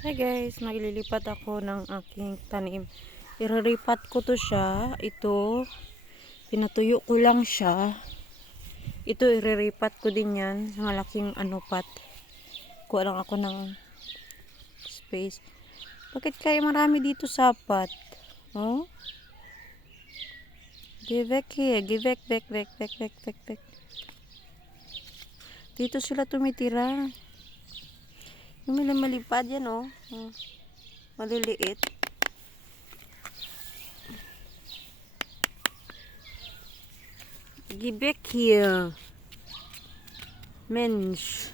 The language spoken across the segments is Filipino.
Hi guys, maglilipat ako ng aking tanim. Ireripat ko to siya. Ito, pinatuyo ko lang siya. Ito, ireripat ko din yan. Malaking pot. Kuha lang ako ng space. Bakit kaya marami dito sapat? Oh? Give back here. Give back. Dito sila tumitira. Yung malipad yan, oh. Maliliit. Give back here. Mensch.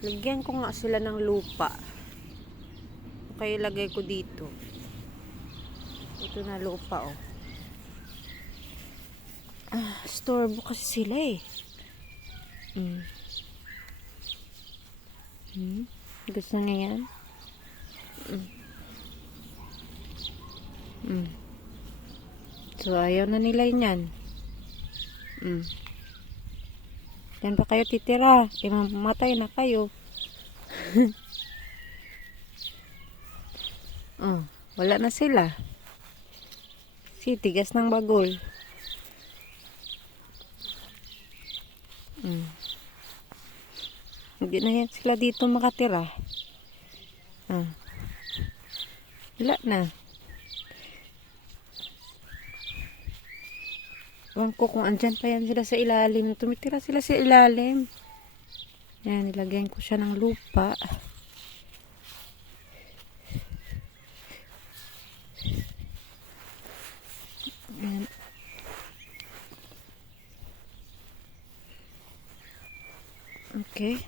Lagyan ko nga sila ng lupa. Okay, lagay ko dito. Ito na lupa, oh. Store mo kasi sila, eh. Gusto na yan? So, ayaw na nila yan. Yan pa kayo titira. Mamatay na kayo. Wala na sila. Tigas ng bagol. Hindi na yan sila dito makatira. Wala na. Ewan ko kung andyan pa yan sila sa ilalim. Tumitira sila sa ilalim. Yan, nilagyan ko siya ng lupa. Yan. Okay.